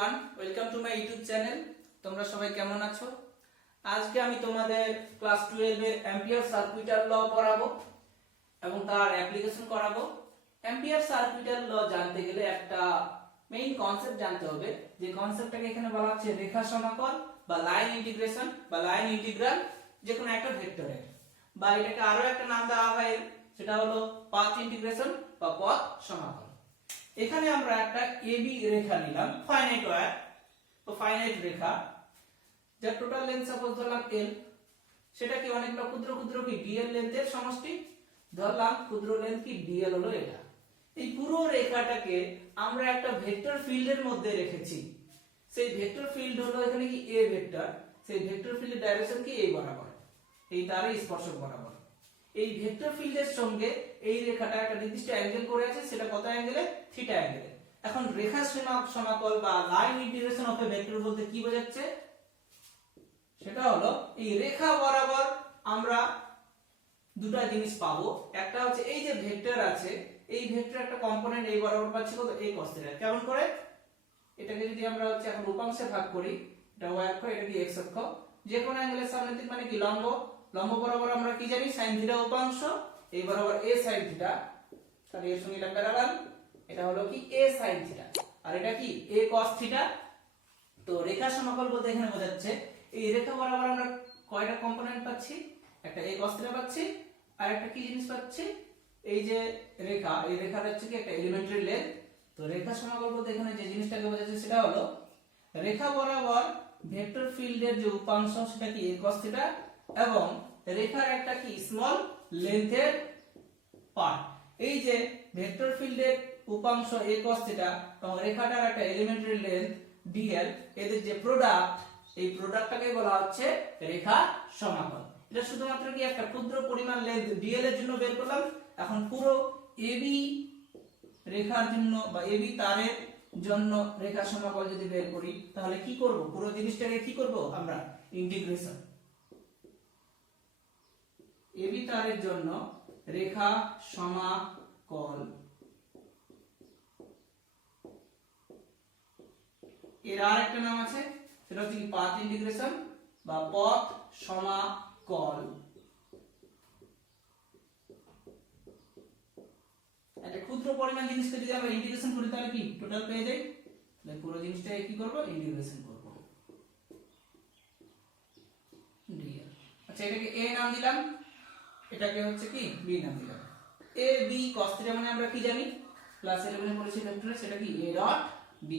Everyone, welcome to my YouTube channel. তোমরা সবাই কেমন আছো? আজকে আমি তোমাদের ক্লাস 12 এর অ্যাম্পিয়ার সার্কিটাল ল পড়াবো এবং তার অ্যাপ্লিকেশন করাবো। অ্যাম্পিয়ার সার্কিটাল ল জানতে গেলে একটা মেইন কনসেপ্ট জানতে হবে, যে কনসেপ্টটাকে এখানে বলা হচ্ছে রেখা সমাকল বা লাইন ইন্টিগ্রেশন বা লাইন ইন্টিগ্রাল যে কোনো একটা ভেক্টরের, বা এটাকে আরো একটা নাম দেওয়া হয়, সেটা হলো পাথ ইন্টিগ্রেশন বা পথ সমাকল। এখানে আমরা একটা এবি রেখা নিলাম, ফাইনাইট ওয়্যার তো ফাইনাইট রেখা, যার টোটাল লেন্থ সাপোজ ধরলাম l, সেটা কি অনেকটা ক্ষুদ্র ক্ষুদ্র কি dl লেন্থের সমষ্টি, ধরলাম ক্ষুদ্র লেন্থ কি dl হলো এটা। এই পুরো রেখাটাকে আমরা একটা ভেক্টর ফিল্ডের মধ্যে রেখেছি। সেই ভেক্টর ফিল্ড হলো এখানে কি a ভেক্টর, সেই ভেক্টর ফিল্ডের ডাইরেকশন কি এই বরাবর, এই তারই স্পর্শক বরাবর। এই ভেক্টর ফিল্ডের সঙ্গে এই রেখাটা একটা নির্দিষ্ট অ্যাঙ্গেল করে আছে, সেটা কত অ্যাঙ্গেলে? থিটা অ্যাঙ্গেলে। এখন রেখা সমাকল বা line integration of A vector বলতে কি বোঝাচ্ছে? সেটা হলো এই রেখা বরাবর আমরা দুটো জিনিস পাবো। একটা হচ্ছে এই যে ভেক্টর আছে, এই ভেক্টর একটা কম্পোনেন্ট এই বরাবর পাচ্ছি কত? এই cos থিটা। কেমন করে? এটাকে যদি আমরা হচ্ছে এখন উপাংশে ভাগ করি, এটা y অক্ষ, এটা কি x অক্ষ, যে কোনো অ্যাঙ্গেলের সামনের দিক মানে কি লম্ব, লম্ব বরাবর আমরা কি জানি? sin থিটা উপাংশ, এই বরাবর a sin থিটা, তাহলে এর সঙ্গে এটা প্যারালাল, এটা হলো কি a sin থিটা, আর এটা কি a cos থিটা। তো রেখা সমাকল বলতে এখানে বোঝাচ্ছে এই রেখা বরাবর আমরা কয়টা কম্পোনেন্ট পাচ্ছি? একটা a cos থিটা পাচ্ছি, আর একটা কি জিনিস পাচ্ছি? এই যে রেখা, এই রেখাটা হচ্ছে কি একটা এলিমেন্টারি লেন্থ। তো রেখা সমাকল বলতে এখানে যে জিনিসটাকে বোঝাচ্ছে সেটা হলো রেখা বরাবর ভেক্টর ফিল্ডের যে উপাংশ সেটা কি a cos থিটা, এবং রেখার একটা কি স্মল লেন্থের পার্ট। এই যে ভেক্টর ফিল্ডের উপাংশ a cos থিটা এবং রেখাটার একটা এলিমেন্টারি লেন্থ dl, এদের যে প্রোডাক্ট, এই প্রোডাক্টটাকে বলা হচ্ছে রেখা সমাকল। এটা শুধুমাত্র কি একটা ক্ষুদ্র পরিমাণ লেন্থ dl এর জন্য বের করলাম। এখন পুরো ab রেখার জন্য বা ab তারের জন্য রেখা সমাকল যদি বের করি, তাহলে কি করব? পুরো জিনিসটাকে কি করব? আমরা ইন্টিগ্রেশন। ab তারের জন্য রেখা সমাকল, এর আরেকটা নাম আছে, সেটা হচ্ছে কি পাথ ইন্টিগ্রেশন বা পথ সমাকল। একটা ক্ষুদ্র পরিমাণ জিনিসকে যদি আমরা ইন্টিগ্রেশন করি তাহলে কি টোটাল পেয়ে যাই, তাহলে পুরো জিনিসটাকে কি করব? ইন্টিগ্রেশন করব। dl, আচ্ছা এটাকে a নাম দিলাম, এটাকে হচ্ছে কি b নাম দিলাম। a b cos থিটা মানে আমরা কি জানি? ক্লাস 11 এ পড়েছি ভেক্টরে, সেটা কি a ডট b।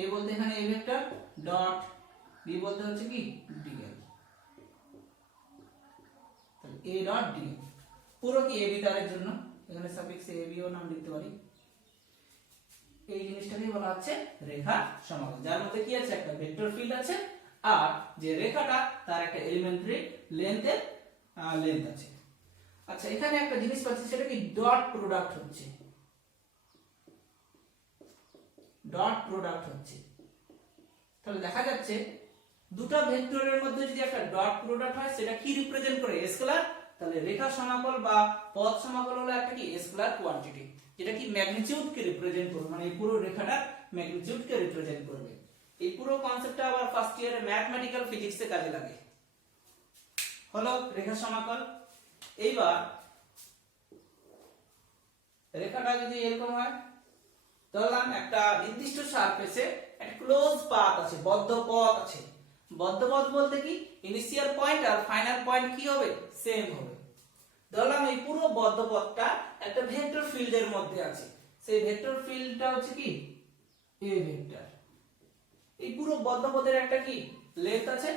a বলতে এখানে a ভেক্টর, ডট b বলতে হচ্ছে কি dl, তাহলে a ডট dl পুরো কি ab তারের জন্য, এখানে সাফিক্স ab ও নাম লিখতে পারি। এই জিনিসটাকে বলা হচ্ছে রেখা সমাকল, যার মধ্যে কি আছে? একটা ভেক্টর ফিল্ড আছে, আর যে রেখাটা তার একটা এলিমেন্টারি লেন্থের লেন্থ আছে। আচ্ছা এখানে একটা জিনিস পাচ্ছি, সেটা কি ডট প্রোডাক্ট হচ্ছে, ডট প্রোডাক্ট হচ্ছে। তাহলে দেখা যাচ্ছে দুটো ভেক্টরের মধ্যে যদি একটা ডট প্রোডাক্ট হয়, সেটা কি রিপ্রেজেন্ট করে? স্কেলার। তাহলে রেখা সমাকল বা পথ সমাকল হলো একটা কি স্কেলার কোয়ান্টিটি, যেটা কি ম্যাগনিটিউড কে রিপ্রেজেন্ট করবে, মানে এই পুরো রেখাটার ম্যাগনিটিউড কে রিপ্রেজেন্ট করবে। এই পুরো কনসেপ্টটা আবার ফার্স্ট ইয়ারে ম্যাথমেটিক্যাল ফিজিক্সে কাজে লাগে। হলো রেখা সমাকল। এইবার রেখাটা যদি এরকম হয়, ধরলাম একটা নির্দিষ্ট সারফেসে একটা ক্লোজ পাথ আছে, বদ্ধ পথ আছে। বদ্ধ পথ বলতে কি ইনিশিয়াল পয়েন্ট আর ফাইনাল পয়েন্ট কি হবে? সেম হবে। ধরলাম এই পুরো বদ্ধ পথটা একটা ভেক্টর ফিল্ডের মধ্যে আছে, সেই ভেক্টর ফিল্ডটা হচ্ছে কি a ভেক্টর। এই পুরো বদ্ধ পথের একটা কি লেন্থ আছে,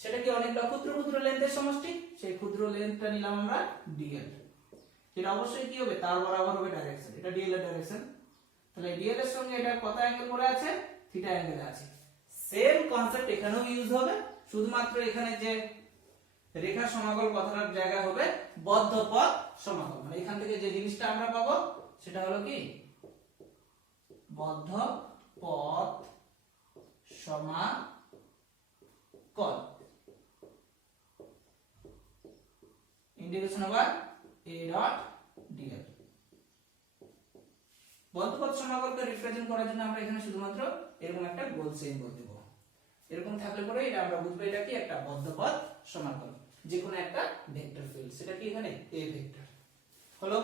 সেটা কি অনেকটা ক্ষুদ্র ক্ষুদ্র লেন্থের সমষ্টি, সেই ক্ষুদ্র লেন্থটা নিলাম আমরা dl, যেটা অবশ্যই কি হবে? তার বরাবর হবে ডাইরেকশন, এটা dl এর ডাইরেকশন। তাহলে dl এর সঙ্গে এটা কত অ্যাঙ্গেল করে আছে? থিটা অ্যাঙ্গেলে আছে। সেম কনসেপ্ট এখানেও ইউজ হবে, শুধুমাত্র এখানে যে রেখা সমাকল কথাটার জায়গা হবে বদ্ধ পথ সমাকল। মানে এখান থেকে যে জিনিসটা আমরা পাবো সেটা হলো কি বদ্ধ পথ সমাকল, integration over a dot dl। বদ্ধপথ সমাকলকে রিপ্রেজেন্ট করার জন্য আমরা এখানে শুধুমাত্র এরকম একটা গোল সিম্বল দেব। এরকম থাকলে পরে এটা আমরা বুঝবো এটা কি একটা বদ্ধপথ সমাকল, যে কোনো একটা ভেক্টর ফিল্ড, সেটা কি এখানে এ ভেক্টর হলো।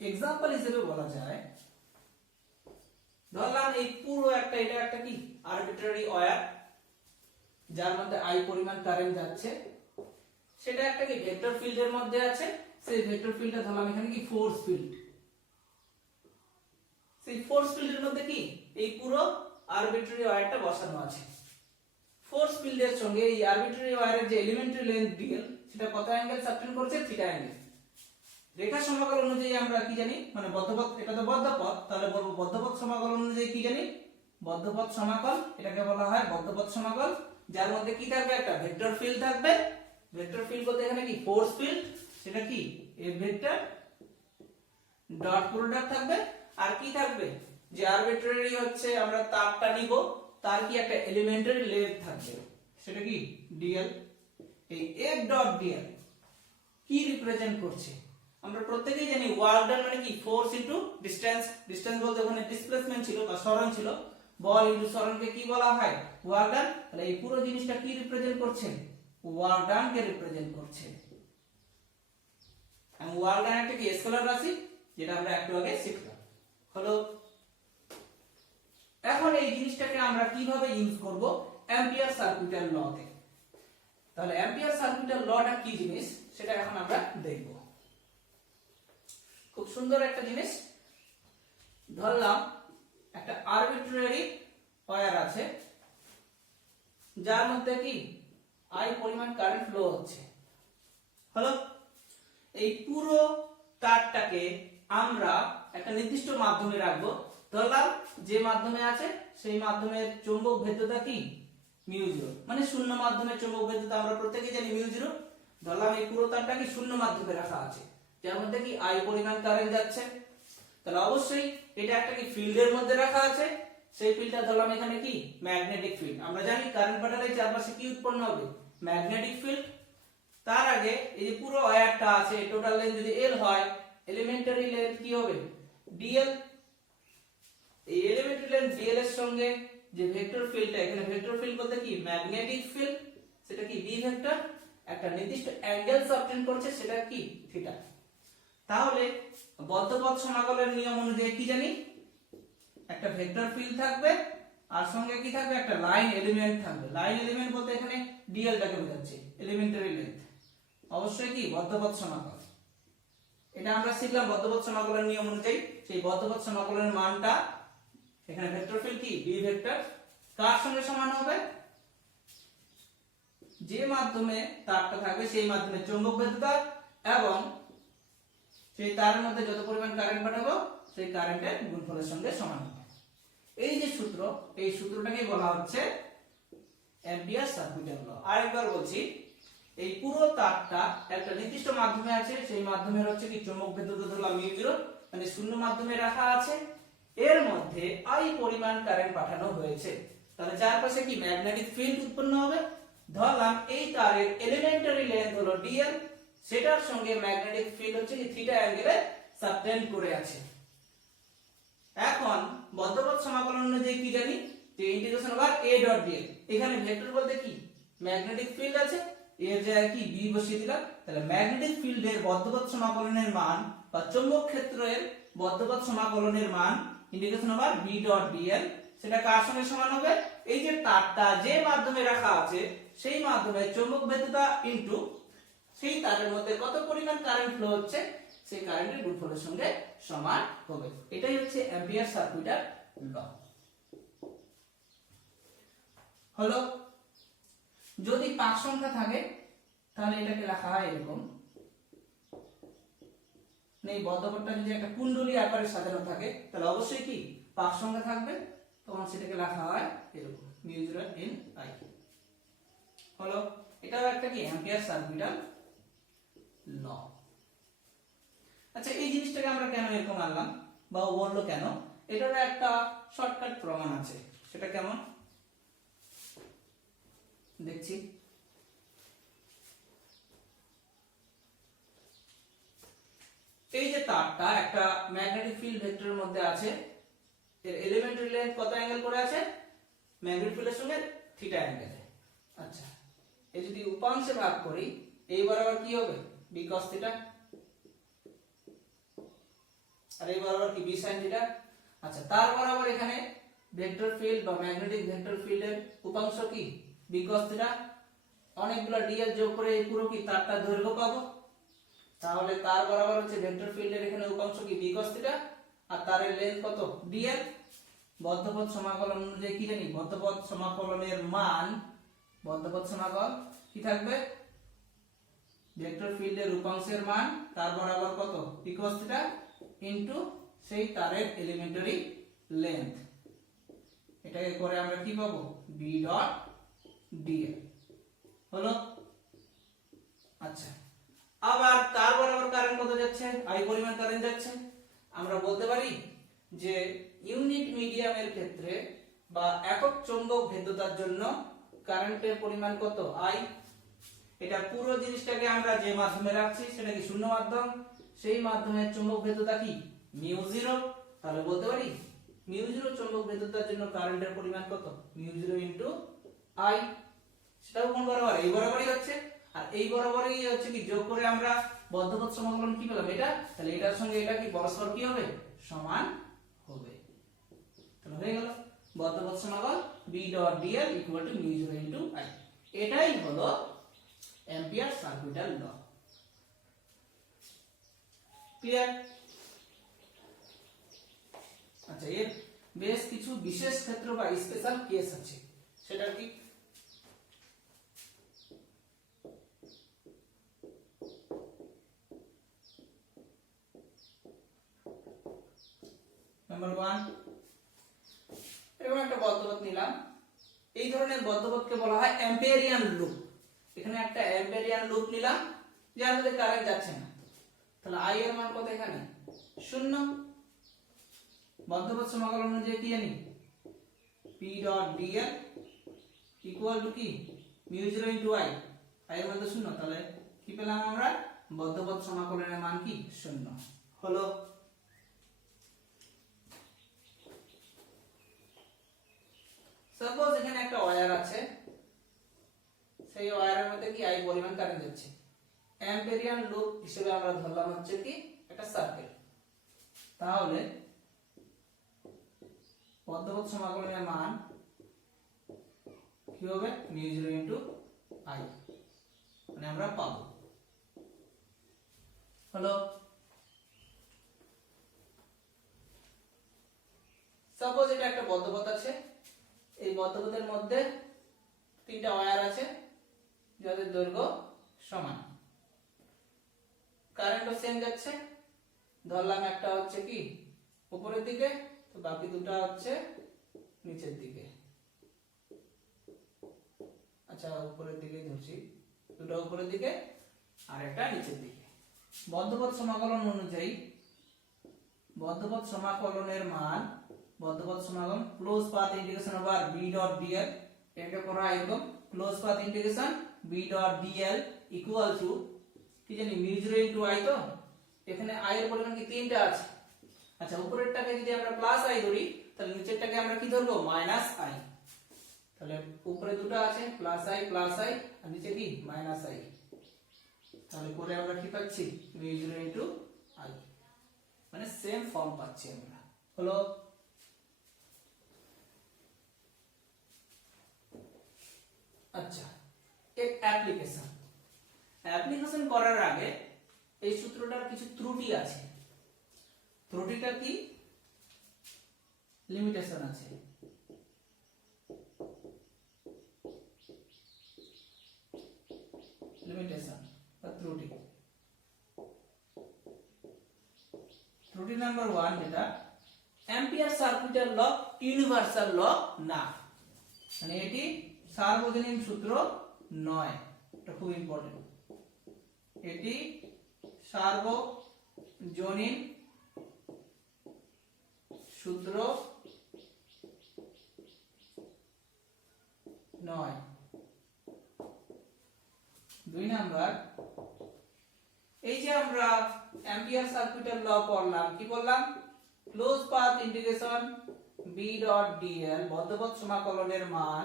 এক্সাম্পল হিসেবে বলা যায়, ধরলাম এই পুরো একটা, এটা একটা কি আরবিট্রারি ওয়্যার, যার মধ্যে আই পরিমাণ কারেন্ট যাচ্ছে, সেটা একটা কি ভেক্টর ফিল্ডের মধ্যে আছে। সেই ভেক্টর ফিল্ডটা ধরলাম এখানে কি ফোর্স ফিল্ড। সেই ফোর্স ফিল্ডের মধ্যে কি এই পুরো আরবিট্রারি ওয়্যারটা বসানো আছে। ফোর্স ফিল্ডের সঙ্গে এই আরবিট্রারি ওয়্যারের যে এলিমেন্টারি লেন্থ ডিএল, সেটা কত অ্যাঙ্গেল সাবটেন্ড করছে? Theta angle. রেখা সমাকল অনুযায়ী আমরা কি জানি, মানে বদ্ধপথ, এটা তো বদ্ধপথ, তাহলে বলবো বদ্ধপথ সমাকল অনুযায়ী কি জানি? বদ্ধপথ সমাকল, এটাকে বলা হয় বদ্ধপথ সমাকল, যার মধ্যে কি থাকবে? একটা ভেক্টর ফিল্ড থাকবে। ভেক্টর ফিল্ড বলতে এখানে কি ফোর্স ফিল্ড, সেটা কি এ ভেক্টর ডট প্রোডাক্ট থাকবে। আর কি থাকবে? যে আরবিট্রারি হচ্ছে আমরা তারটা নিব, তার কি একটা এলিমেন্টারি লেন্থ থাকবে, সেটা কি ডিএল। এই এফ ডট ডিএল কি রিপ্রেজেন্ট করছে? আমরা প্রত্যেকেই জানি ওয়ার্ক ডান মানে কি ফোর্স ইনটু ডিসটেন্স। ডিসটেন্স বলতে ওখানে ডিসপ্লেসমেন্ট ছিল বা সরণ ছিল, বল ইনটু সরণকে কি বলা হয়? Work done. তাহলে এই পুরো জিনিসটা কি রিপ্রেজেন্ট করছে? ওয়ার্ক ডান কে রিপ্রেজেন্ট করছে। এবং ওয়ার্ক ডান একটা কি স্কেলার রাশি, যেটা আমরা একটু আগে শিখলাম হলো। এখন এই জিনিসটাকে আমরা কিভাবে ইউজ করব অ্যাম্পিয়ার সার্কিটের লতে। তাহলে অ্যাম্পিয়ার সার্কিটের লটা কি জিনিস সেটা এখন আমরা দেখব। খুব সুন্দর একটা জিনিস। ধরলাম একটা আরবিট্রারি ওয়্যার আছে, যার মধ্যে কি আই পরিমাণ কারেন্ট ফ্লো হচ্ছে হলো। এই পুরো তারটাকে আমরা একটা নির্দিষ্ট মাধ্যমে রাখবো। ধরলাম যে মাধ্যমে আছে সেই মাধ্যমের চৌম্বক ভেদ্যতা কি মিউ0, মানে শূন্য মাধ্যমে চৌম্বক ভেদ্যতা আমরা প্রত্যেকেই জানি মিউ0। ধরলাম এই পুরো তারটা কি শূন্য মাধ্যমে রাখা আছে, যার মধ্যে কি আই পরিমাণ কারেন্ট যাচ্ছে। তাহলে অবশ্যই এটা একটা কি ফিল্ডের মধ্যে রাখা আছে। সেই ফিল্ডটা ধরলাম এখানে কি ম্যাগনেটিক ফিল্ড। আমরা জানি কারেন্ট পাঠালে চারপাশে কি উৎপন্ন হবে? Magnetic field. তার আগে এই যে পুরো ওয়্যারটা আছে, টোটাল লেন্থ যদি এল হয়, এলিমেন্টারি লেন্থ কি হবে? ডিএল। এই এলিমেন্টারি লেন্থ ডিএল এর সঙ্গে যে ভেক্টর ফিল্ডটা, এখানে ভেক্টর ফিল্ড বলতে কি ম্যাগনেটিক ফিল্ড, সেটা কি বি ভেক্টর, একটা নির্দিষ্ট অ্যাঙ্গেল সাবটেন্ড করছে, সেটা কি থিটা। তাহলে বদ্ধপথ সমাকলের নিয়ম অনুযায়ী কি জানি? একটা ভেক্টর ফিল্ড থাকবে, আর সঙ্গে কি থাকবে? একটা লাইন এলিমেন্ট থাকবে। লাইন এলিমেন্ট বলতে এখানে ডিএল টাকে বোঝাচ্ছে, এলিমেন্টারি লেন্থ। অবশ্যই কি বদ্ধপথ সমাকল, এটা আমরা শিখলাম বদ্ধপথ সমাকলের নিয়ম অনুযায়ী। সেই বদ্ধপথ সমাকলের মানটা এখানে ভেক্টর ফিল্ড কি বি ভেক্টর কার সঙ্গে সমান হবে? যে মাধ্যমে তারটা থাকবে সেই মাধ্যমে চৌম্বক ভেদ্যতা, এবং সেই তারের মধ্যে যত পরিমাণ কারেন্ট পাঠাবো সেই কারেন্টের গুণফলের সঙ্গে সমান হবে। এই যে সূত্র, এই সূত্রটাকে বলা হচ্ছে অ্যাম্পিয়ার সার্কিটের ল। আরেকবার বলছি, এই পুরো তারটা একটা নির্দিষ্ট মাধ্যমে আছে, সেই মাধ্যমের হচ্ছে কি চৌম্বক ভেদ্যতা ধরলাম মিউ0, মানে শূন্য মাধ্যমে রাখা আছে। এর মধ্যে আই পরিমাণ কারেন্ট পাঠানো হয়েছে, তাহলে চারপাশে কি ম্যাগনেটিক ফিল্ড উৎপন্ন হবে। ধরলাম এই তারের এলিমেন্টারি লেন্থ হলো ডিএল, সেটার সঙ্গে ম্যাগনেটিক ফিল্ড হচ্ছে কি থিটা অ্যাঙ্গেলে সাবটেন্ড করে আছে। এখন বদ্ধপথ সমাকল অনুযায়ী কি জানি? যে integration over A dot DL, এখানে ভেক্টর বলতে কি ম্যাগনেটিক ফিল্ড আছে, এর জায়গায় কি বি বসিয়ে দিলাম। তাহলে ম্যাগনেটিক ফিল্ডের বদ্ধপথ সমাকলনের মান বা চৌম্বক ক্ষেত্রের বদ্ধপথ সমাকলনের মান integration over B dot dl, সেটা কার সঙ্গে সমান হবে? এই যে তারটা যে মাধ্যমে রাখা আছে সেই মাধ্যমে চৌম্বক ভেদ্যতা ইনটু সেই তারের মধ্যে কত পরিমাণ কারেন্ট ফ্লো হচ্ছে সেই কারেন্টের গুণফলের সঙ্গে সমান হবে। এটাই হচ্ছে অ্যাম্পিয়ার সার্কিটের ল হলো। যদি পাক সংখ্যা থাকে তাহলে এটাকে লেখা হয় এরকম, এই বদ্ধপথটা যদি একটা কুণ্ডলী আকারে সাজানো থাকে তাহলে অবশ্যই কি পাক সংখ্যা থাকবে, তখন সেটাকে লেখা হয় এরকম মিউ0 ইন আই হলো। এটাও একটা কি অ্যাম্পিয়ার সার্কিটের ল। আচ্ছা, এই জিনিসটাকে আমরা কেন এরকম আনলাম বা ও বললো কেন, এটার একটা শর্টকাট প্রমাণ আছে। সেটা কেমন দেখছি। এই যে তারটা একটা ম্যাগনেটিক ফিল্ড ভেক্টরের মধ্যে আছে, এর এলিমেন্টারি লেন্থ কত অ্যাঙ্গেল করে আছে? ম্যাগনেটিক ফিল্ডের সঙ্গে থিটা অ্যাঙ্গেলে। আচ্ছা, এই যদি উপাংশে ভাগ করি, এই বরাবর কি হবে? বি cos থিটা, আর এই বরাবর কি বি sin থিটা। আচ্ছা, তার বরাবর এখানে ভেক্টর ফিল্ড বা ম্যাগনেটিক ভেক্টর ফিল্ডের উপাংশ কি? B cos theta. অনেকগুলো ডিএল যোগ করে এই পুরো কি তারটা দৈর্ঘ্য পাবো। তাহলে তার বরাবর হচ্ছে ভেক্টর ফিল্ডের এখানে উপাংশ কি? বি cos থিটা, আর তারের লেন্থ কত? ডিএল। বদ্ধপথ সমাকলন অনুযায়ী কি জানি? বদ্ধপথ সমাকলনের মান, বদ্ধপথ সমাকল কি থাকবে? ভেক্টর ফিল্ডের উপাংশের মান তার বরাবর কত? বি cos থিটা ইনটু সেই তারের এলিমেন্টারি লেন্থ। এটাকে করে আমরা কি পাবো? বি ডট ডিএল হলো। আচ্ছা, আবার তার বরাবর কারেন্ট কত যাচ্ছে? আই পরিমাণ কারেন্ট যাচ্ছে। আমরা বলতে পারি যে ইউনিট মিডিয়ামের ক্ষেত্রে বা একক চৌম্বক ভেদ্যতার জন্য কারেন্টের পরিমাণ কত? আই। এটা পুরো জিনিসটাকে আমরা যে মাধ্যমে রাখছি সেটা কি? শূন্য মাধ্যম। সেই মাধ্যমের চৌম্বক ভেদ্যতা কি? Mu zero. তাহলে বলতে পারি মিউ জিরো চৌম্বক ভেদ্যতার জন্য কারেন্টের পরিমাণ কত? Mu zero into I. সেটাও কোন বরাবর? এই বরাবরই হচ্ছে। আর এই বরাবরই হচ্ছে কি যোগ করে আমরা বদ্ধপথ সমাকলন কি পেলাম? এটা। তাহলে এটার সঙ্গে এটা কি পরস্পর কি হবে? সমান হবে। তাহলে হয়ে গেল বদ্ধপথ সমাকল B dot DL equal to mu zero into I. এটাই হলো অ্যাম্পিয়ার সার্কিটাল ল। ক্লিয়ার? আচ্ছা, এর বেশ কিছু বিশেষ ক্ষেত্র বা স্পেশাল কেস আছে, সেটা কি? নাম্বার 1, এরকম একটা বদ্ধপথ নিলাম। এই ধরনের বদ্ধপথকে বলা হয় অ্যাম্পিয়ারিয়ান লুপ। এখানে একটা অ্যাম্পিয়ারিয়ান লুপ নিলাম যার মধ্যে কারেন্ট যাচ্ছে না। তাহলে আই এর মান কত? এখানে 0। বদ্ধপথ সমাকলন অনুযায়ী কি জানি? P dot DL equal to কি? Mu zero into I. I এর মান তো 0। তাহলে কি পেলাম আমরা? বদ্ধপথ সমাকলনের মান কি? 0 হলো। সাপোজ এখানে একটা ওয়্যার আছে, সেই ওয়্যারের মধ্যে কি আই পরিমাণ কারেন্ট যাচ্ছে। অ্যাম্পিয়ারিয়ান লুপ হিসেবে আমরা ধরলাম হচ্ছে কি একটা সার্কেল। তাহলে বদ্ধপথ সমাকলনের মান কি হবে? মিউ জিরো ইনটু আই, মানে আমরা পাবো। হলো। সাপোজ এটা একটা বদ্ধপথ আছে, এই বদ্ধপথের মধ্যে 3টা ওয়্যার আছে যাদের দৈর্ঘ্য সমান, কারেন্টও সেম যাচ্ছে। ধরলাম একটা হচ্ছে কি উপরের দিকে, তো বাকি দুটো হচ্ছে নিচের দিকে। আচ্ছা, উপরের দিকে ধরছি, দুটো উপরের দিকে আর একটা নিচের দিকে। বদ্ধপথ সমাকলন অনুযায়ী বদ্ধপথ সমাকলনের মান, বদ্ধপথ সমাকলন close path integration over B dot dl, এটা করা একদম close path integration B dot DL equal to কি জানি? Mu zero into I. তো এখানে আই এর পরিমাণ কি? 3টা আছে। আচ্ছা, উপরেরটাকে যদি আমরা প্লাস আই ধরি, তাহলে নিচেরটাকে আমরা কি ধরবো? Minus I. তাহলে উপরে দুটো আছে প্লাস আই আর নিচে কি? Minus I. তাহলে করে আমরা কি পাচ্ছি? মিউ জিরো ইনটু আই, মানে সেম ফর্ম পাচ্ছি আমরা। হলো। আচ্ছা, এক অ্যাপ্লিকেশন করার আগে এই সূত্রটার কিছু ত্রুটি আছে। ত্রুটিটা কি? লিমিটেশন আছে। লিমিটেশন বা ত্রুটি। ত্রুটি নাম্বার 1 যেটা, অ্যাম্পিয়ার সার্কিটের ল ইউনিভার্সাল ল না, মানে এটি সার্বজনীন সূত্র নয়। এটা খুব ইম্পর্টেন্ট। এটি সার্বজনীন সূত্র নয়। 2 নাম্বার, এই যে আমরা অ্যাম্পিয়ার সার্কিটের ল পড়লাম, কি বললাম? Close path integration B dot dl বদ্ধপথ সমাকলনের মান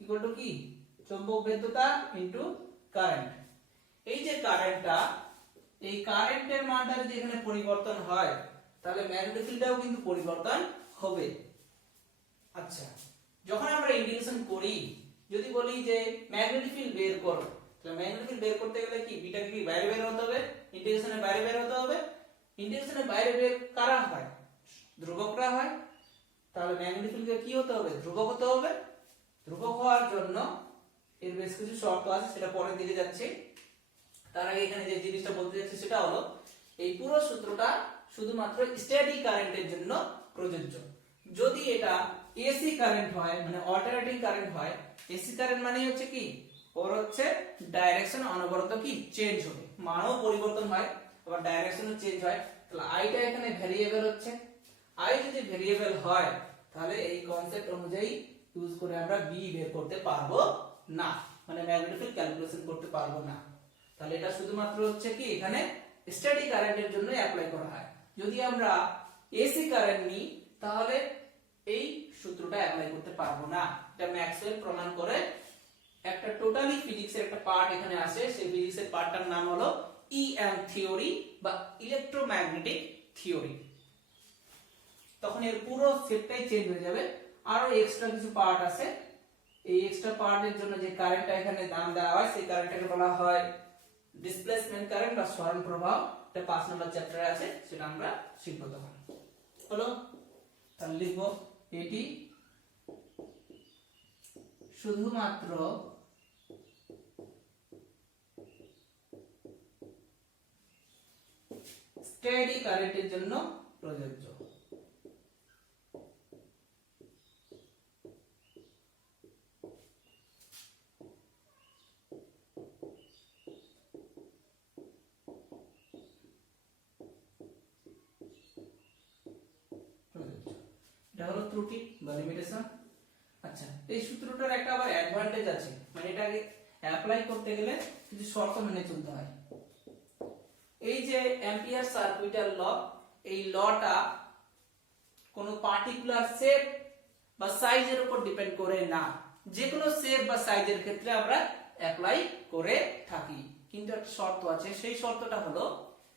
ইকুয়াল টু কি? চৌম্বক ভেদ্যতা ইনটু কারেন্ট। এই যে কারেন্টটা, এই কারেন্টের মানটা যদি এখানে পরিবর্তন হয় তাহলে ম্যাগনেটিক ফিল্ডটাও কিন্তু পরিবর্তন হবে। আচ্ছা, যখন আমরা ইন্টিগ্রেশন করি, যদি বলি যে ম্যাগনেটিক ফিল্ড বের করো, তাহলে ম্যাগনেটিক ফিল্ড বের করতে গেলে কি বিটা কি বাইরে বের হতে হবে, ইন্টিগ্রেশনের বাইরে বের হতে হবে। ইন্টিগ্রেশনের বাইরে বের কারা হয়? ধ্রুবকরা হয়। তাহলে ম্যাগনেটিক ফিল্ডকে কি হতে হবে? ধ্রুবক হতে হবে। ধ্রুবক হওয়ার জন্য এর বেশ কিছু শর্ত আছে, সেটা পরের দিকে যাচ্ছে। তার আগে এখানে যে জিনিসটা বলতে যাচ্ছি সেটা হলো এই পুরো সূত্রটা শুধুমাত্র স্ট্যাটিক কারেন্টের জন্য প্রযোজ্য। যদি এটা এসি কারেন্ট হয়, মানে অল্টারনেটিং কারেন্ট হয়, এসি কারেন্ট মানে হচ্ছে কি, ওর হচ্ছে ডাইরেকশন অনবরত কি চেঞ্জ হবে, মানও পরিবর্তন হয়, আবার ডাইরেকশনও চেঞ্জ হয়। তাহলে আইটা এখানে ভেরিয়েবল হচ্ছে। আই যদি ভেরিয়েবল হয় তাহলে এই কনসেপ্ট অনুযায়ী ইউজ করে আমরা বি বের করতে পারবো না, মানে ম্যাগনেটিক ফিল্ড ক্যালকুলেশন করতে পারবো না। তাহলে এটা শুধুমাত্র হচ্ছে কি এখানে স্ট্যাটিক কারেন্টের জন্য অ্যাপ্লাই করা হয়। যদি আমরা এসি কারেন্ট নিই তাহলে এই সূত্রটা অ্যাপ্লাই করতে পারবো না। এটা ম্যাক্সওয়েল প্রমাণ করে। একটা টোটালি ফিজিক্সের একটা পার্ট এখানে আসে, সেই ফিজিক্সের পার্টটার নাম হলো ইএম থিওরি বা ইলেকট্রোম্যাগনেটিক থিওরি। তখন এর পুরো সেটটাই চেঞ্জ হয়ে যাবে। আরো এক্সট্রা কিছু পার্ট আছে, এই এক্সট্রা পার্টের জন্য যে কারেন্টটা এখানে নাম দেওয়া হয় সেই কারেন্টটাকে বলা হয় ডিসপ্লেসমেন্ট কারেন্ট বা সরণ প্রবাহ। এটা 5 নম্বর চ্যাপ্টারে আছে, সেটা আমরা শিখব তখন। হলো, তাহলে লিখব এটি শুধুমাত্র স্টেডি কারেন্টের জন্য প্রযোজ্য। এটা হলো ত্রুটি বা লিমিটেশন। আচ্ছা, এই সূত্রটার একটা আবার অ্যাডভান্টেজ আছে, মানে এটাকে অ্যাপ্লাই করতে গেলে কিছু শর্ত মেনে চলতে হয়। এই যে অ্যাম্পিয়ার সার্কিটের ল, এই লটা কোনো পার্টিকুলার শেপ বা সাইজের উপর ডিপেন্ড করে না, যে কোনো শেপ বা সাইজের ক্ষেত্রে আমরা অ্যাপ্লাই করে থাকি। কিন্তু একটা শর্ত আছে, সেই শর্তটা হলো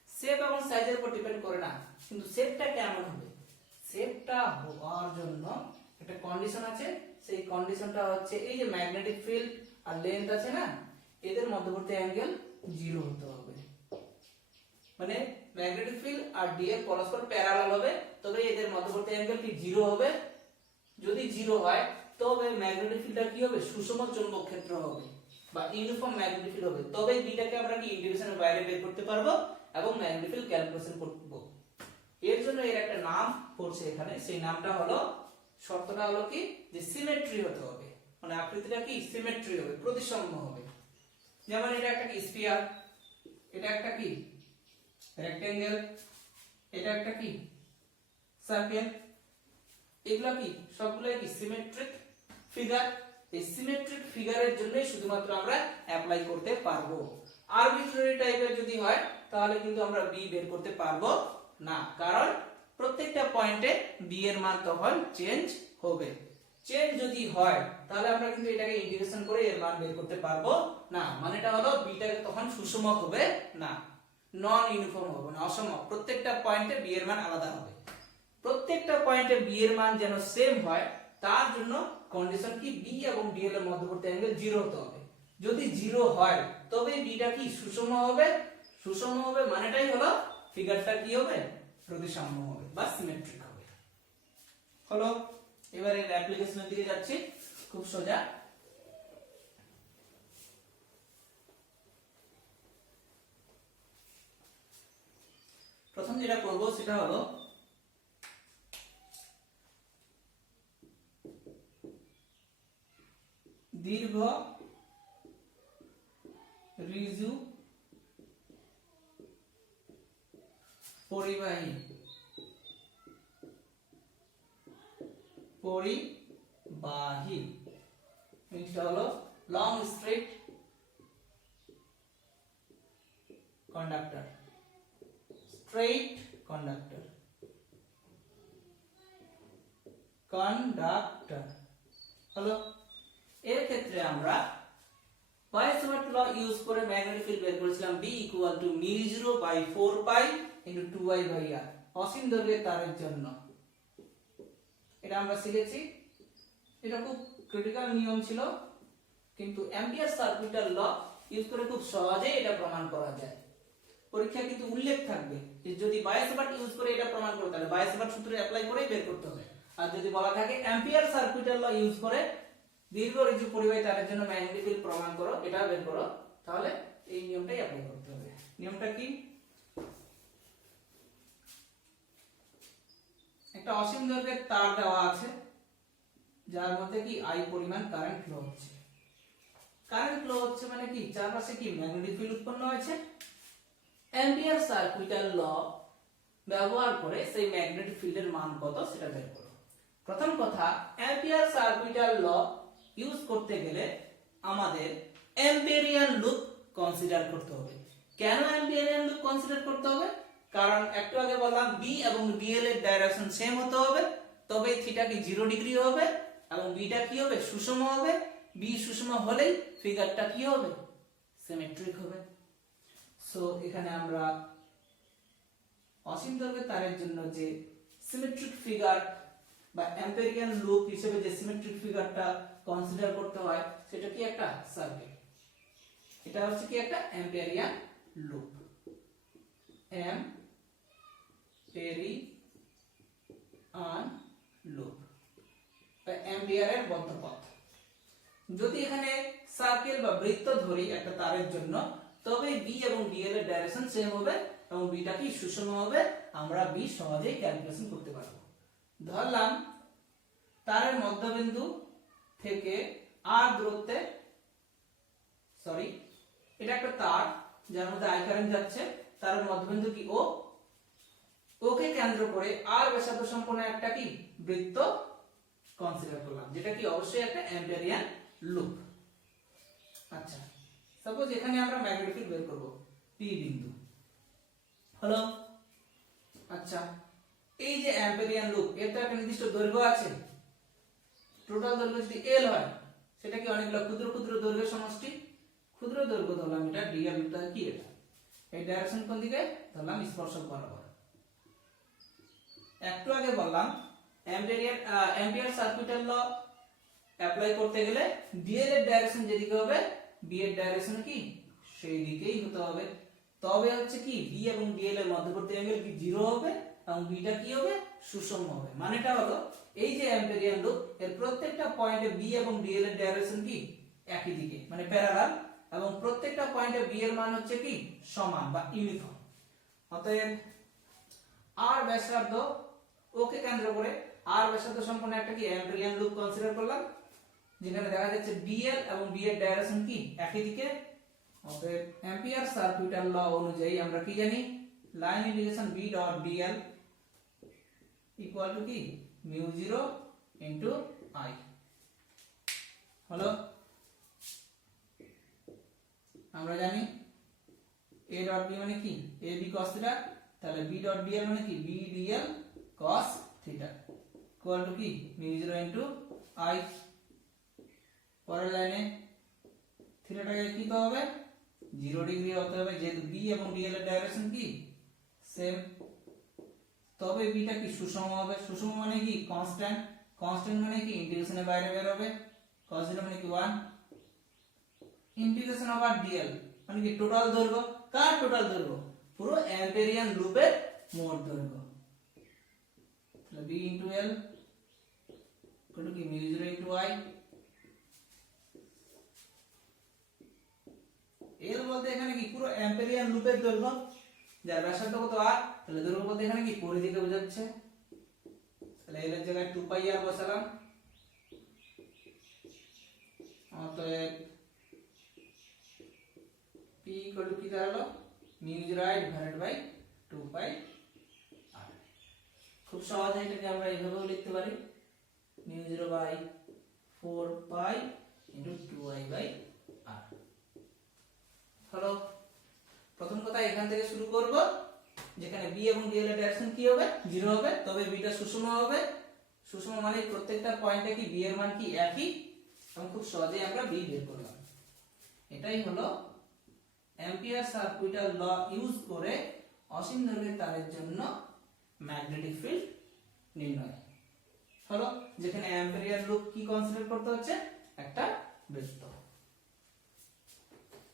শেপ এবং সাইজের উপর ডিপেন্ড করে না, কিন্তু শেপটা কেমন হবে, শেপটা হওয়ার জন্য একটা কন্ডিশন আছে। সেই কন্ডিশনটা হচ্ছে এই যে ম্যাগনেটিক ফিল্ড আর লেন্থ আছে না, এদের মধ্যবর্তী অ্যাঙ্গেল 0 হতে হবে। মানে ম্যাগনেটিক ফিল্ড আর ডিএল পরস্পর প্যারালাল হবে, তবে এদের মধ্যবর্তী অ্যাঙ্গেল কি 0 হবে। যদি 0 হয় তবে ম্যাগনেটিক ফিল্ডটা কি হবে, সুষম চৌম্বক ক্ষেত্র হবে বা ইউনিফর্ম ম্যাগনেটিক ফিল্ড হবে। তবে বিটাকে আমরা কি ইন্টিগ্রেশনের বাইরে বের করতে পারবো এবং ম্যাগনেটিক ফিল্ড ক্যালকুলেশন করব। এর জন্য এর একটা নাম পড়ছে এখানে, সেই নামটা হলো, শর্তটা হলো কি যে সিমেট্রি হতে হবে, মানে আকৃতিটা কি সিমেট্রি হবে, প্রতিসম হবে। যেমন এটা একটা কি স্ফিয়ার, এটা একটা কি রেক্টেঙ্গেল, এটা একটা কি সার্কেল, এগুলা কি সবগুলাই কি সিমেট্রিক ফিগার। এই সিমেট্রিক ফিগারের জন্যই শুধুমাত্র আমরা অ্যাপ্লাই করতে পারবো। আরবিট্রারি টাইপের যদি হয় তাহলে কিন্তু আমরা বি বের করতে পারবো না, কারণ প্রত্যেকটা পয়েন্টে বি এর মান তখন চেঞ্জ হবে। চেঞ্জ যদি হয় তাহলে আমরা কিন্তু এটাকে ইন্টিগ্রেশন করে এর মান বের করতে পারবো না। মানেটা হলো বিটাকে তখন সুষম হবে না, নন ইউনিফর্ম হবে না, অসম। প্রত্যেকটা পয়েন্টে বি এর মান আলাদা হবে। প্রত্যেকটা পয়েন্টে বি এর মান যেন সেম হয় তার জন্য কন্ডিশন কি বি এবং ডিএল এর মধ্যবর্তী অ্যাঙ্গেল 0 হতে হবে। যদি 0 হয় তবে বিটা কি সুষম হবে। সুষম হবে মানেটাই হলো ফিগারটা কি হবে, প্রতিসাম্য হবে বা সিমেট্রিক হবে। হলো, এবারে অ্যাপ্লিকেশনের দিকে যাচ্ছি, খুব সোজা। প্রথম যেটা করব সেটা হলো দীর্ঘ ঋজু পরিবাহী এটা হলো long straight conductor. Straight conductor হলো। এর ক্ষেত্রে আমরা বায়োসাভার্ট ল ইউজ করে ম্যাগনেটিক ফিল্ড বের করেছিলাম B equal to μ0 by 4 pi into 2I by r অসীম দৈর্ঘ্যের তারের জন্য। এটা আমরা শিখেছি, এটা খুব ক্রিটিক্যাল নিয়ম ছিল, কিন্তু অ্যাম্পিয়ার সার্কিটাল ল ইউজ করে খুব সহজেই এটা প্রমাণ করা যায়। পরীক্ষায় কিন্তু উল্লেখ থাকবে যে যদি বায়োসাভার্ট ইউজ করে এটা প্রমাণ করতে হবে, বায়োসাভার্ট সূত্র অ্যাপ্লাই করেই বের করতে হবে। আর যদি বলা থাকে অ্যাম্পিয়ার সার্কিটাল ল ইউজ করে দীর্ঘ ঋজু পরিবাহী তারের জন্য ম্যাগনেটিক ফিল্ড প্রমাণ করো, এটা বের করো, তাহলে এই নিয়মটাই অ্যাপ্লাই করতে হবে। নিয়মটা কি? একটা অসীম দৈর্ঘ্যের তার দেওয়া আছে যার মধ্যে কি I পরিমাণ কারেন্ট ফ্লো হচ্ছে। কারেন্ট ফ্লো হচ্ছে মানে কি চারপাশে কি ম্যাগনেটিক ফিল্ড উৎপন্ন হয়েছে। অ্যাম্পিয়ার সার্কিটাল ল ব্যবহার করে সেই ম্যাগনেটিক ফিল্ডের মান কত সেটা বের করো। প্রথম কথা, অ্যাম্পিয়ার সার্কিটাল ল ইউজ করতে গেলে আমাদের অ্যাম্পিয়ারিয়ান লুপ কনসিডার করতে হবে। কেন অ্যাম্পিয়ারিয়ান লুপ কনসিডার করতে হবে? কারণ একটু আগে বললাম B এবং DL এর ডাইরেকশন সেম হতে হবে, তবে থিটা কি 0 ডিগ্রি হবে এবং বিটা কি হবে সুষম হবে। B সুষম হলেই ফিগারটা কি হবে সিমেট্রিক হবে। সো এখানে আমরা অসীম দৈর্ঘ্যের তারের জন্য যে সিমেট্রিক ফিগার বা অ্যাম্পিয়ারিয়ান লুপ হিসেবে যে সিমেট্রিক ফিগারটা কনসিডার করতে হয় সেটা কি একটা সার্কিট। এটা হচ্ছে কি একটা অ্যাম্পিয়ারিয়ান লুপ, অ্যাম্পিয়ারিয়ান লুপ বা অ্যাম্পিয়ারের বদ্ধ পথ। যদি এখানে সার্কেল বা বৃত্ত ধরি একটা তারের জন্য, তবে B এবং DL এর ডাইরেকশন সেম হবে এবং বিটা কি সুষম হবে, আমরা B সহজেই ক্যালকুলেশন করতে পারবো। ধরলাম তারের মধ্যবিন্দু থেকে r দূরত্বে, এটা একটা তার যার মধ্যে I কারেন্ট যাচ্ছে, তার মধ্যবিন্দু কি O, ওকে কেন্দ্র করে r ব্যাসার্ধ সম্পন্ন একটা কি বৃত্ত কনসিডার করলাম, যেটা কি অবশ্যই একটা অ্যাম্পিয়ারিয়ান লুপ। আচ্ছা, সাপোজ এখানে আমরা ম্যাগনেটিক ফিল্ড বের করব P বিন্দু, হলো। আচ্ছা, এই যে অ্যাম্পিয়ারিয়ান লুপ এর তো একটা নির্দিষ্ট দৈর্ঘ্য আছে। টোটাল দৈর্ঘ্য যদি L হয়, সেটা কি অনেকগুলো ক্ষুদ্র ক্ষুদ্র দৈর্ঘ্যের সমষ্টি। ক্ষুদ্র দৈর্ঘ্য ধরলাম এটা DL, টা কি এটা, এই ডাইরেকশন কোন দিকে ধরলাম স্পর্শক বরাবর। একটু আগে বললাম অ্যাম্পিয়ার সার্কিটাল ল অ্যাপ্লাই করতে গেলে DL এর ডাইরেকশন যেদিকে হবে B এর ডাইরেকশন কি সেই দিকেই হতে হবে, তবে হচ্ছে কি B এবং DL এর মধ্যবর্তী অ্যাঙ্গেল কি 0 হবে এবং বিটা কি হবে সুষম হবে। মানেটা হলো এই যে অ্যাম্পিয়ারিয়ান লুপ এর প্রত্যেকটা পয়েন্টে B এবং DL এর ডাইরেকশন কি একই দিকে, মানে প্যারালাল, এবং প্রত্যেকটা পয়েন্টে B এর মান হচ্ছে কি সমান বা ইউনিফর্ম। অতএব r ব্যাসার্ধ ওকে কেন্দ্র করে r ব্যাসার্ধ সম্পন্ন একটা কি অ্যাম্পিয়ারিয়ান লুপ কনসিডার করলাম, যেখানে দেখা যাচ্ছে DL এবং B এর ডাইরেকশন কি একই দিকে। অতএব অ্যাম্পিয়ার সার্কিটাল ল অনুযায়ী আমরা কি জানি, line integration B dot DL equal to কি μ0 ইনটু I, হলো। আমরা জানি A ডট B মানে কি AB cos θ, তাহলে B ডট DL মানে কি B DL cos θ equal to কি μ0 ইনটু I। পরের লাইনে থিটাটাকে কি তো হবে 0 ডিগ্রি হতে হবে, যেহেতু B এবং DL এর ডাইরেকশন কি সেম, তবে বিটা কি সুষম হবে। সুষম মানে কি কনস্ট্যান্ট, কনস্ট্যান্ট মানে কি ইন্টিগ্রেশনের বাইরে বের হবে। cos 0 মানে কি 1 ইন্টিগ্রেশন ওভার DL মানে কি টোটাল দৈর্ঘ্য। কার টোটাল দৈর্ঘ্য? পুরো অ্যাম্পিয়ারিয়ান লুপের মোট দৈর্ঘ্য। তাহলে B into L equal to কি μ0 ইনটু I। L বলতে এখানে কি পুরো অ্যাম্পিয়ারিয়ান লুপের দৈর্ঘ্য, যার ব্যাসার্ধ কত r, তাহলে দৈর্ঘ্য বলতে এখানে কি পরিধিকে বোঝাচ্ছে। তাহলে L এর জায়গায় 2 পাই r বসালাম। অতএব P ইকুয়াল টু কি দাঁড়ালো μ0 I divided by 2 pi r। খুব সহজে এটাকে আমরা এইভাবেও লিখতে পারি μ0 by 4 pi into 2I by r। হলো। প্রথম কথা এখান থেকে শুরু করব, যেখানে বি এবং ডিএল এর ডাইরেকশন কি হবে 0 হবে, তবে বিটা সুষম হবে। সুষম মানে প্রত্যেকটা পয়েন্টে কি বি এর মান কি একই, এবং খুব সহজেই আমরা বি বের করলাম। এটাই হলো অ্যাম্পিয়ার সার্কুইটাল ল ইউজ করে অসীম দৈর্ঘ্যের তারের জন্য ম্যাগনেটিক ফিল্ড নির্ণয় হলো, যেখানে অ্যাম্পিয়ার লুপ কি কনসিডার করতে হচ্ছে একটা বৃত্ত।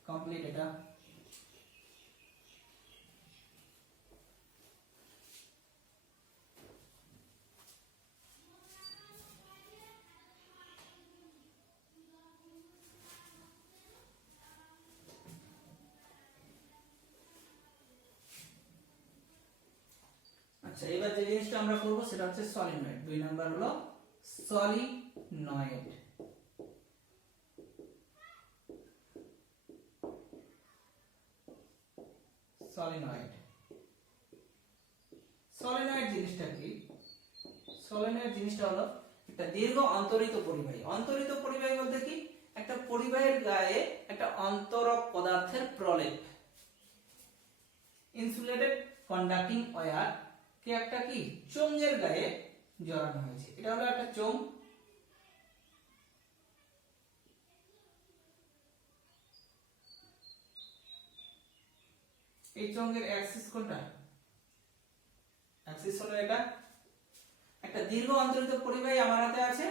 কমপ্লিট এটা। আচ্ছা, এবার যে জিনিসটা আমরা করব সেটা হচ্ছে সলিনয়েড। 2 নাম্বার হলো সলিনয়েড। সলিনয়েড সলিনয়েড জিনিসটা কি? সলিনয়েড জিনিসটা হলো একটা দীর্ঘ অন্তরিত পরিবাহী। অন্তরিত পরিবাহী বলতে কি, একটা পরিবাহীর গায়ে একটা অন্তরক পদার্থের প্রলেপ, ইনসুলেটেড কন্ডাক্টিং ওয়্যার কে একটা কি চোঙের গায়ে জড়ানো হয়েছে। এটা হলো একটা চোঙ। এই চোঙের অ্যাক্সিস কোনটা? অ্যাক্সিস হলো এটা। একটা দীর্ঘ অন্তরিত পরিবাহী আমার হাতে আছে,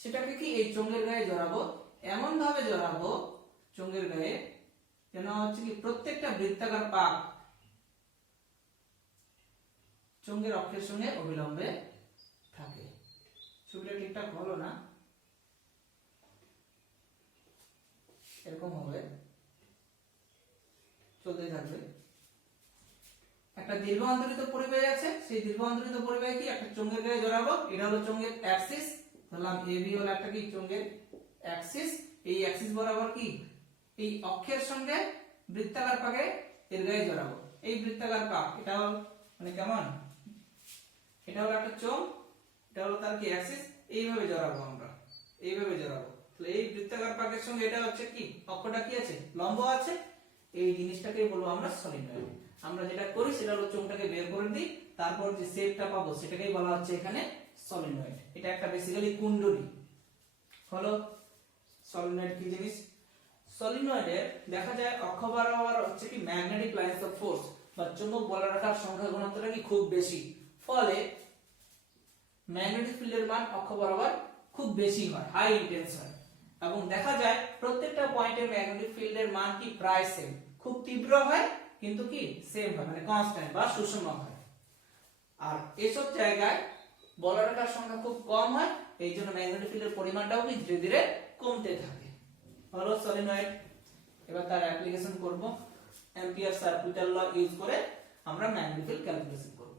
সেটাকে কি এই চোঙের গায়ে জড়াবো। এমন ভাবে জড়াবো চোঙের গায়ে যেন হচ্ছে কি প্রত্যেকটা বৃত্তাকার পাক চোঙের অক্ষের সঙ্গে অবিলম্বে থাকে। ছবিটা ঠিকঠাক হলো না, এরকম হবে, চলতে থাকবে। একটা দীর্ঘ অন্তরিত পরিবাহী আছে, সেই দীর্ঘ অন্তরিত পরিবাহী কি একটা চোঙের গায়ে জড়াবো। এটা হলো চোঙের অ্যাক্সিস, ধরলাম এবি হলো একটা কি চোঙের অ্যাক্সিস। এই অ্যাক্সিস বরাবর কি এই অক্ষের সঙ্গে বৃত্তাকার পাকে এর গায়ে জড়াবো। এই বৃত্তাকার পাক এটা মানে কেমন, এটা হলো একটা চোঙ, এটা হলো তার কি অ্যাক্সিস। এইভাবে জড়াবো আমরা, এইভাবে জড়াবো। তাহলে এই বৃত্তাকার পাকের সঙ্গে এটা হচ্ছে কি অক্ষটা কি আছে লম্ব আছে। এই জিনিসটাকেই বলবো আমরা সলিনয়েড। আমরা যেটা করি সেটা হলো চোঙটাকে বের করে দিই, তারপর যে শেপটা পাবো সেটাকেই বলা হচ্ছে এখানে সলিনয়েড। এটা একটা বেসিক্যালি কুণ্ডলী হলো। সলিনয়েড কি জিনিস? সলিনয়েডে দেখা যায় অক্ষ বরাবর হচ্ছে কি ম্যাগনেটিক লাইন্স অফ ফোর্স বা চুম্বক বলরাশির সংখ্যা ঘনত্বটা কি খুব বেশি, ফলে ম্যাগনেটিক ফিল্ডের মান অক্ষ বরাবর খুব বেশি হয়, হাই ইন্টেন্স হয়। এবং দেখা যায় প্রত্যেকটা পয়েন্টে ম্যাগনেটিক ফিল্ডের মান কি প্রায় সেম, খুব তীব্র হয় কিন্তু কি সেম হয়, মানে কনস্ট্যান্ট বা সুষম হয়। আর এসব জায়গায় বলরাশির সংখ্যা খুব কম হয়, এই জন্য ম্যাগনেটিক ফিল্ডের পরিমাণটাও কি ধীরে ধীরে কমতে থাকে। হলো সলিনয়েড। এবার তার অ্যাপ্লিকেশন করব। অ্যাম্পিয়ার সার্কুইটাল ল ইউজ করে আমরা ম্যাগনেটিক ফিল্ড ক্যালকুলেশন করব।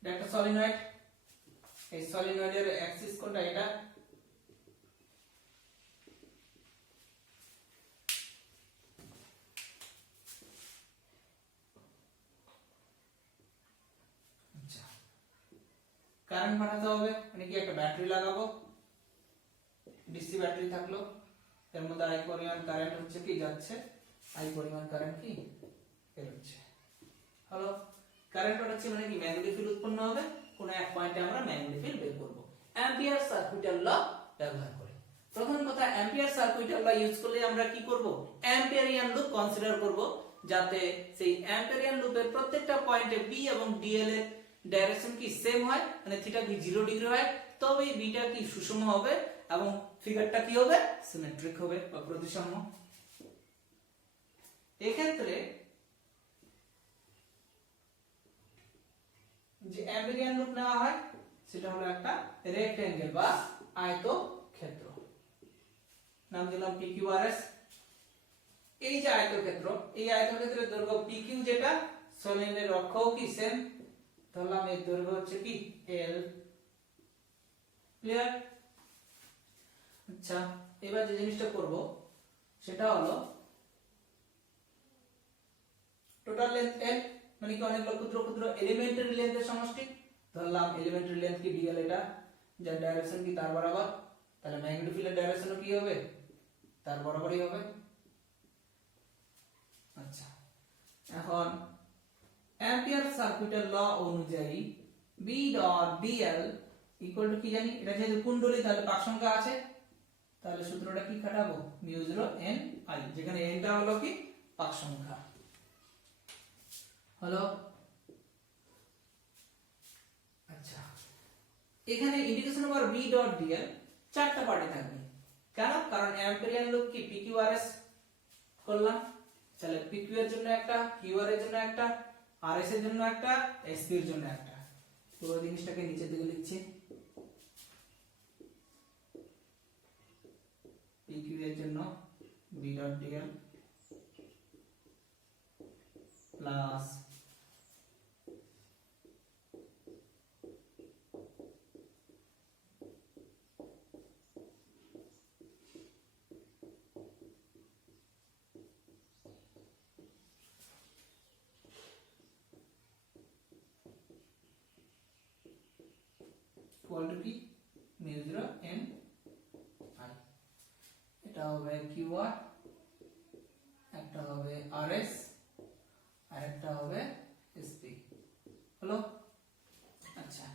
এটা একটা সলিনয়েড। এই সলিনয়েডের অ্যাক্সিস কোনটা? এটা। আচ্ছা, কারেন্ট বানাতে হবে, মানে কি একটা ব্যাটারি লাগাবো, ডিসি ব্যাটারি থাকলো, এর মধ্যে আই পরিমাণ কারেন্ট হচ্ছে কি যাচ্ছে, আই পরিমাণ কারেন্ট কি বের হচ্ছে। হলো, কারেন্ট হচ্ছে মানে কি ম্যাগনেটিক ফিল্ড উৎপন্ন হবে, কোন এক পয়েন্টে আমরা ম্যাগনেটিক ফিল্ড বের করব অ্যাম্পিয়ার সার্কুইটাল ল ব্যবহার করে। প্রথম কথা, অ্যাম্পিয়ার সার্কুইটাল ল ইউজ করলে আমরা কি করব, অ্যাম্পিয়ারিয়ান লুপ কনসিডার করব, যাতে সেই অ্যাম্পিয়ারিয়ান লুপের প্রত্যেকটা পয়েন্টে বি এবং ডিএল এর ডাইরেকশন কি সেম হয়, মানে থিটা কি 0 ডিগ্রি হয়, তবে বিটা কি সুষম হবে এবং ফিগারটা কি হবে সিমেট্রিক হবে বা প্রতিসম। এক্ষেত্রে যে অ্যাম্পিয়ারিয়ান লুপ নেওয়া হয় সেটা হলো একটা রেক্টেঙ্গেল বা আয়তক্ষেত্র, নাম দিলাম PQRS। এই যে আয়তক্ষেত্র, এই আয়তক্ষেত্রের দৈর্ঘ্য PQ যেটা, সলিনয়েডের অক্ষও কি সেম, ধরলাম এর দৈর্ঘ্য হচ্ছে কি L। ক্লিয়ার? আচ্ছা, এবার যে জিনিসটা করব সেটা হলো টোটাল লেন্থ L, মানে কি অনেকগুলো ক্ষুদ্র ক্ষুদ্র এলিমেন্টারি লেন্থের সমষ্টি। ধরলাম এলিমেন্টারি লেন্থ কি dl, এটা যার ডাইরেকশন কি তার বরাবর, তাহলে ম্যাগনেটিক ফিল্ডের ডাইরেকশনও কি হবে, তার বরাবরই হবে। আচ্ছা, এখন অ্যাম্পিয়ার সার্কিটের ল অনুযায়ী B dot dl equal to কি জানি, এটা যেহেতু কুণ্ডলী তাহলে পাক সংখ্যা আছে, তাহলে সূত্রটা কি খাটাবো, মিউ 0 n I, যেখানে n টা হলো কি পাক সংখ্যা হলো। আচ্ছা, এখানে integration over B dot dl চারটা পার্টে থাকবে। কেন? কারণ অ্যাম্পিয়ার লুপ কি PQRS করলাম, তাহলে PQ এর জন্য একটা, QR এর জন্য একটা, RS এর জন্য একটা, SP এর জন্য একটা। পুরো জিনিসটাকে নিচের দিকে লিখছি, PQ এর জন্য B dot dl plus equal to কি মিউ 0 n I, এটা হবে QR, একটা হবে RS, আর একটা হবে SP হলো। আচ্ছা,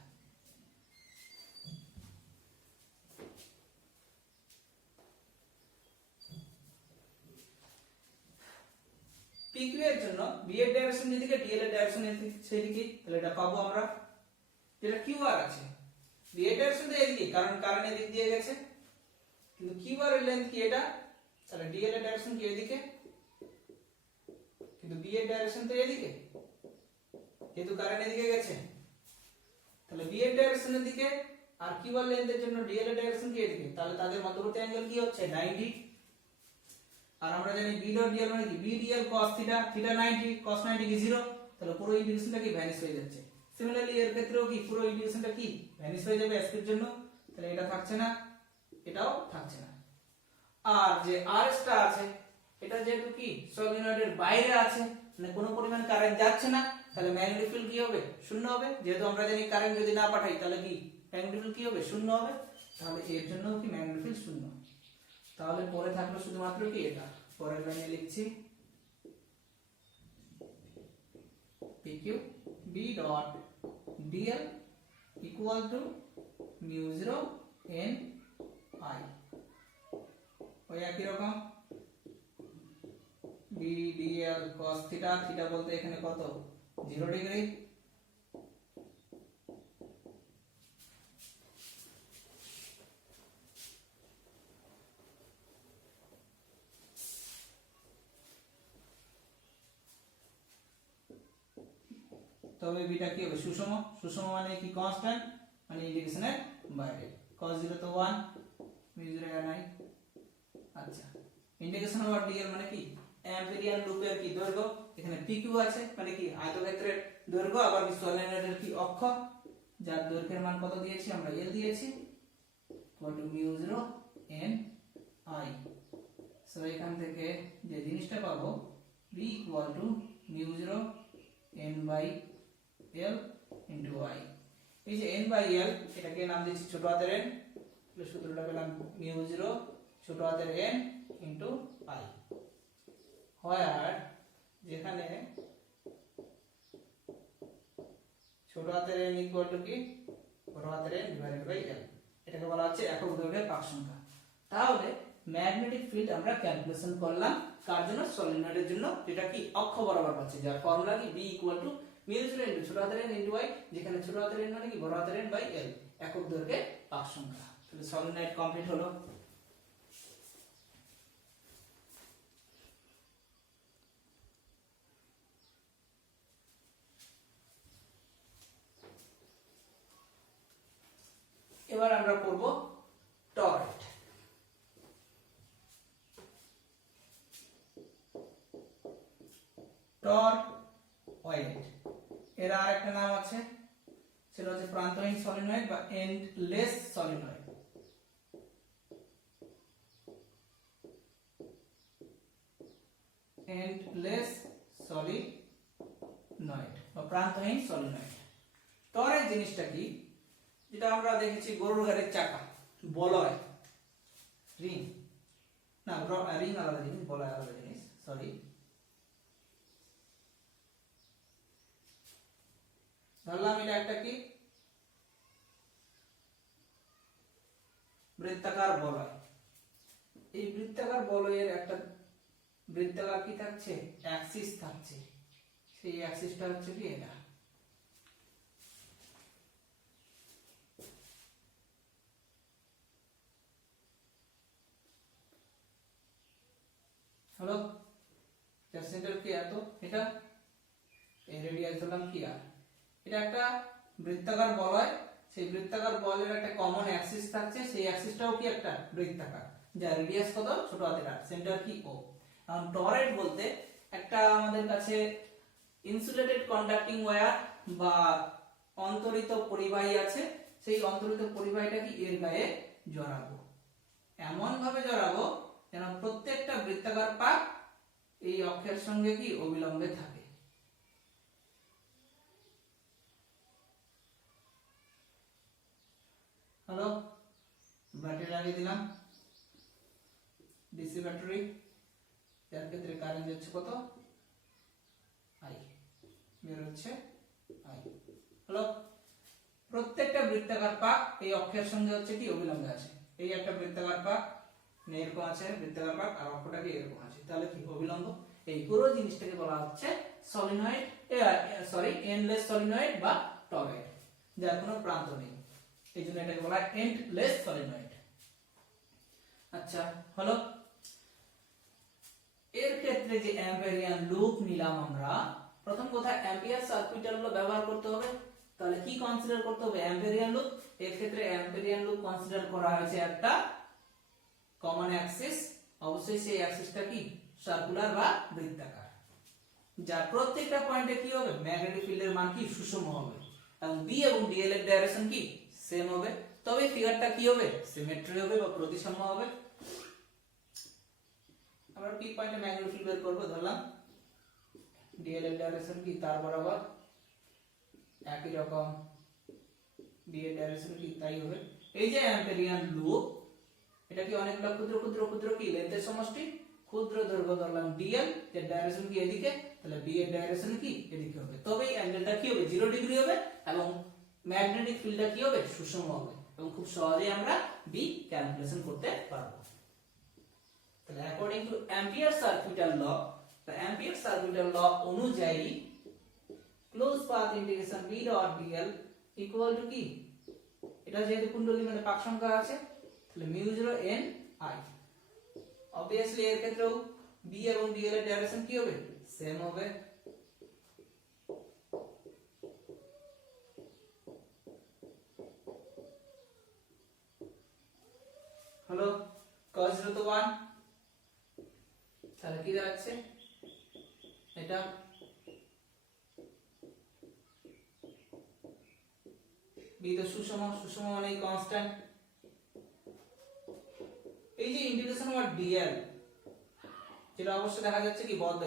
PQ এর জন্য B এর ডাইরেকশন যেদিকে, DL এর ডাইরেকশন সেদিকে, তাহলে এটা পাবো আমরা। যেটা QR আছে B এর ডাইরেকশন তো এদিকে, কারণ কারেন্ট এদিক দিয়ে গেছে, কিন্তু QR এর লেন্থ কি এটা, তাহলে DL এর ডাইরেকশন কি এদিকে, কিন্তু B এর ডাইরেকশন তো এদিকে, যেহেতু কারেন্ট এদিকে গেছে, তাহলে B এর ডাইরেকশনের দিকে আর QR লেন্থের জন্য DL এর ডাইরেকশন কি এদিকে, তাহলে তাদের মধ্যবর্তী অ্যাঙ্গেল কি হচ্ছে 90। আর আমরা জানি B ডট dl মানে কি, B dl cos theta, theta 90, cos 90 কি 0, তাহলে পুরো ইন্টিগ্রেশনটা কি ভ্যানিশ হয়ে যাচ্ছে। সিমিলারলি এর ক্ষেত্রেও কি পুরো ইন্টিগ্রেশনটা কি ভ্যানিশ হয়ে যাবে SP এর জন্য, তাহলে এটা থাকছে না, এটাও থাকছে না। আর যে RS টা আছে, এটা যেহেতু কি সলিনয়েডের বাইরে আছে, মানে কোনো পরিমাণ কারেন্ট যাচ্ছে না, তাহলে ম্যাগনেটিক ফিল্ড কি হবে, শূন্য হবে। যেহেতু আমরা জানি কারেন্ট যদি না পাঠাই তাহলে কি ম্যাগনেটিক ফিল্ড কি হবে, শূন্য হবে। তাহলে এর জন্য কি ম্যাগনেটিক ফিল্ড শূন্য। তাহলে পরে থাকলো শুধুমাত্র কি এটা, পরের লাইনে লিখছি PQ B dot dl equal to mu 0 n I, ওই একই রকম B dl cos theta, theta বলতে এখানে কত 0 ডিগ্রি, তবে বিটা কি হবে সুষম, সুষম মানে কি কনস্ট্যান্ট, মানে ইন্টিগ্রেশনের বাইরে, cos 0 তো 1 মিউ 0 n I। আচ্ছা, ইন্টিগ্রেশন ওভার dl মানে কি অ্যাম্পিয়ার লুপের কি দৈর্ঘ্য, এখানে PQ আছে মানে কি আয়তক্ষেত্রের দৈর্ঘ্য, আবার কি সলিনয়েডের কি অক্ষ, যার দৈর্ঘ্যের মান কত দিয়েছি আমরা, L দিয়েছি, equal to mu 0 n I। So এখান থেকে যে জিনিসটা পাবো B equal to mu 0 n by L into I। এই যে n বাই L, এটাকে নাম দিয়েছি ছোট হাতের n, তাহলে সূত্রটা পেলাম মিউ 0 ছোট হাতের n ইনটু I, হোয়ার যেখানে ছোট হাতের n ইকুয়াল টু কি বড় হাতের n ডিভাইডেড বাই L, এটাকে বলা হচ্ছে একক দৈর্ঘ্যের পাক সংখ্যা। তাহলে ম্যাগনেটিক ফিল্ড আমরা ক্যালকুলেশন করলাম কার জন্য, সলিনয়েডের জন্য, যেটা কি অক্ষ বরাবর পাচ্ছে, যার ফর্মুলা কি B equal to mu 0 into ছোট হাতের n ইনটু I, যেখানে ছোট হাতের n মানে কি বড় হাতের n বাই L, একক দৈর্ঘ্যের পাক সংখ্যা। তাহলে সলিনয়েড কমপ্লিট হলো। এবার আমরা করব টরয়েড। টরয়েড এর আরেকটা নাম আছে, সেটা হচ্ছে প্রান্তহীন সলিনয়েড বা এন্ডলেস সলিনয়েড। এন্ডলেস সলিনয়েড বা প্রান্তহীন সলিনয়েড। টরয়েড জিনিসটা কি, যেটা আমরা দেখেছি গরুর গাড়ির চাকা, বলয়, রিং, না রিং আলাদা জিনিস, বলয় আলাদা জিনিস, সরি। ধরলাম এটা একটা কি বৃত্তাকার বলয়। এই বৃত্তাকার বলয়ের একটা বৃত্তাকার কি থাকছে, অ্যাক্সিস থাকছে। সেই অ্যাক্সিসটা হচ্ছে কি এটা। হলো, যার সেন্টার কি এত, এটা এই রেডিয়াস ধরলাম কি আর। এটা একটা বৃত্তাকার বলয়, সেই বৃত্তাকার বলের একটা কমন অ্যাক্সিস থাকছে, সেই অ্যাক্সিসটাও কি একটা বৃত্তাকার, যার রেডিয়াস কত, ছোট হাতের আর, সেন্টার কি ও। এখন টরয়েড বলতে একটা আমাদের কাছে ইনসুলেটেড কন্ডাক্টিং ওয়্যার বা অন্তরিত পরিবাহী আছে, সেই অন্তরিত পরিবাহীটা কি এর গায়ে জড়াবো, এমন ভাবে জড়াবো যেন প্রত্যেকটা বৃত্তাকার পাক এই অক্ষের সঙ্গে কি অবিলম্বে থাকে। হ্যালো, ব্যাটারি লাগিয়ে দিলাম, ডিসি ব্যাটারি, যার ক্ষেত্রে কারেন্ট যাচ্ছে কত, আই, বের হচ্ছে আই। হ্যালো, প্রত্যেকটা বৃত্তাকার পাক এই অক্ষের সঙ্গে হচ্ছে কি অবিলম্বে আছে। এই একটা বৃত্তাকার পাক এরকম আছে, বৃত্তাকার পাক, আর অক্ষটা কি এরকম আছে, তাহলে কি অবিলম্ব। এই পুরো জিনিসটাকে বলা হচ্ছে সলিনয়েড, সরি এন্ডলেস সলিনয়েড বা টরয়েড, যার কোনো প্রান্ত নেই, এই জন্য এটাকে বলা হয় এন্ডলেস সলিনয়েড। আচ্ছা হলো, এর ক্ষেত্রে যে অ্যাম্পিয়ারিয়ান লুপ নিলাম আমরা, প্রথম কথা অ্যাম্পিয়ার সার্কিটাল ল ব্যবহার করতে হবে। তাহলে কি কনসিডার করতে হবে, অ্যাম্পিয়ারিয়ান লুপ। এর ক্ষেত্রে অ্যাম্পিয়ারিয়ান লুপ কনসিডার করা হয়েছে একটা কমন অ্যাক্সিস, অবশ্যই সেই অ্যাক্সিসটা কি সার্কুলার বা বৃত্তাকার, যার প্রত্যেকটা পয়েন্টে কি হবে, ম্যাগনেটিক ফিল্ডের মান কি সুষম হবে, এবং বি এবং ডিএল এর ডাইরেকশন কি সেম হবে, তবে ফিগারটা কি হবে, সিমেট্রি হবে বা প্রতিসাম্য হবে। আমরা পি পয়েন্টে ম্যাগনেটিক ফিল্ড বের করব, ধরলাম ডিএল এর ডাইরেকশন কি তার বরাবর একই রকম, বি এর ডাইরেকশন কি তাই হবে। এই যে অ্যাম্পিয়ারিয়ান লুপ, এটা কি অনেকগুলো ক্ষুদ্র ক্ষুদ্র ক্ষুদ্র কি লেন্থের সমষ্টি, ক্ষুদ্র দৈর্ঘ্য ধরলাম ডিএল, এর ডাইরেকশন কি এদিকে, তাহলে বি এর ডাইরেকশন কি এদিকে হবে, তবেই অ্যাঙ্গেলটা কি হবে 0 ডিগ্রি হবে, এবং ম্যাগনেটিক ফিল্ডটা কি হবে সুষম হবে, এবং খুব সহজেই আমরা বি ক্যালকুলেশন করতে পারবো। তাহলে according to Ampere circuital law, the ampere circular law অনুযায়ী close path integration b dot dl equal to কি, এটা যেহেতু কুণ্ডলী মানে পাক সংখ্যা আছে, তাহলে μ0 n I। obviously এর ক্ষেত্রেও b এবং dl এর ডাইরেকশন কি হবে, সেম হবে। হলো, cos 0 তো 1, তাহলে কি দাঁড়াচ্ছে এটা b তো সুষম, সুষম মানে কনস্ট্যান্ট। এই যে ইন্টিগ্রেশন ওভার dl, যেটা অবশ্যই দেখা যাচ্ছে কি বদ্ধ,